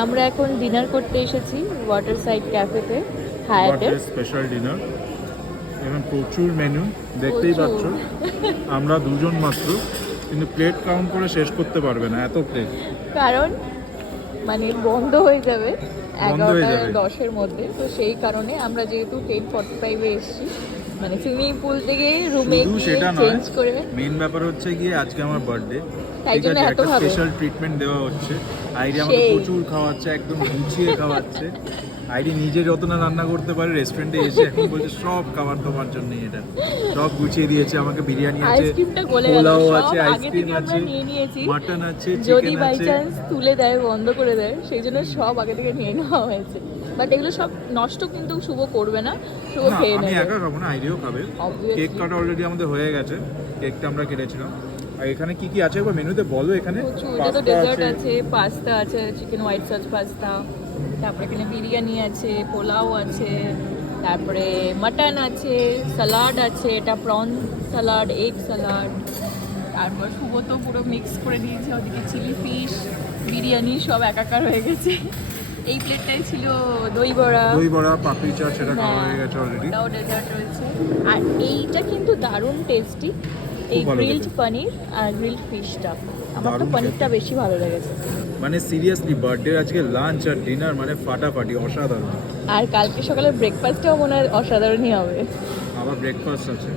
আমরা এখন ডিনার করতে এসেছি ওয়াটার সাইড ক্যাফেতে, হায়াতে। স্পেশাল ডিনার, এবং প্রচুর মেনু দেখতেই পাচ্ছ। আমরা দুজন মাত্র, কিন্তু প্লেট কাউন্ট করে শেষ করতে পারবে না, এত প্লেট। কারণ মানে বন্ধ হয়ে যাবে বন্ধ হয়ে যাবে। 11:10-এর মধ্যে, তো সেই কারণে আমরা যেহেতু 10:45-এ এসেছি, মানে সুইমিং পুল থেকে রুমে শুধু গিয়ে সেটা নয়, চেঞ্জ করে, মেন ব্যাপার হচ্ছে গিয়ে আজকে আমার বার্থডে। তাই ঠিক জন্য আছে, এত একটা ভাবে। স্পেশাল ট্রিটমেন্ট দেওয়া হচ্ছে। আইডি আমাকে সেই। প্রচুর খাওয়াচ্ছে, একদম গুছিয়ে খাওয়াচ্ছে। আইডি নিজে যত না রান্না করতে পারে, রেস্টুরেন্টে এসে এখন বলছে সব খাবার তোমার জন্যই, এটা সব গুছিয়ে দিয়েছে। আমাকে বিরিয়ানি আছে, আইসক্রিমটা গলে গেল, পোলাও সব আছে, আগে আইসক্রিম থেকে আমরা আছে, নিয়ে নিয়েছি। মাটন আছে, যদি চিকেন বাই আছে। চান্স তুলে দেয়, বন্ধ করে দেয়, সেই জন্য সব আগে থেকে নিয়ে নেওয়া হয়েছে। বাট এগুলো সব নষ্ট কিন্তু শুভ করবে না, শুভ না, খেয়ে আমি নেবে। একা খাবো না, আইডিও খাবে। Obviously. কেক কাটা অলরেডি আমাদের হয়ে গেছে, কেকটা আমরা কেটেছিলাম। আর এখানে কি কি আছে একবার মেনুতে বলো। এখানে প্রচুর, যত পাস্তা ডেজার্ট আছে, আছে, পাস্তা আছে, চিকেন হোয়াইট সস পাস্তা, তারপরে এখানে বিরিয়ানি আছে, পোলাও আছে, তারপরে মাটন আছে, স্যালাড আছে, এটা প্রন স্যালাড, এগ স্যালাড, তারপর শুভ তো পুরো মিক্স করে দিয়েছে, ওদিকে চিলি ফিশ, বিরিয়ানি সব একাকার হয়ে গেছে। এই প্লেটটাই ছিল দই বড়া। দই বড়া, পাপড়ি চাট, সেটা খাওয়া হ্যাঁ, হয়ে গেছে অলরেডি। ওটাও ডেজার্ট রয়েছে। আর এইটা কিন্তু দারুণ টেস্টি, এই খুব ভালো গ্রিলড খেতে। পনির আর গ্রিলড ফিশটা। আমার তো দারুণ পনিরটা খেতে। বেশি ভালো লেগেছে। মানে সিরিয়াসলি বার্থডে আজকে লাঞ্চ আর ডিনার মানে ফাটাফাটি, অসাধারণ। আর কালকে সকালে ব্রেকফাস্টটাও মনে হয় অসাধারণই হবে। আবার ব্রেকফাস্ট আছে।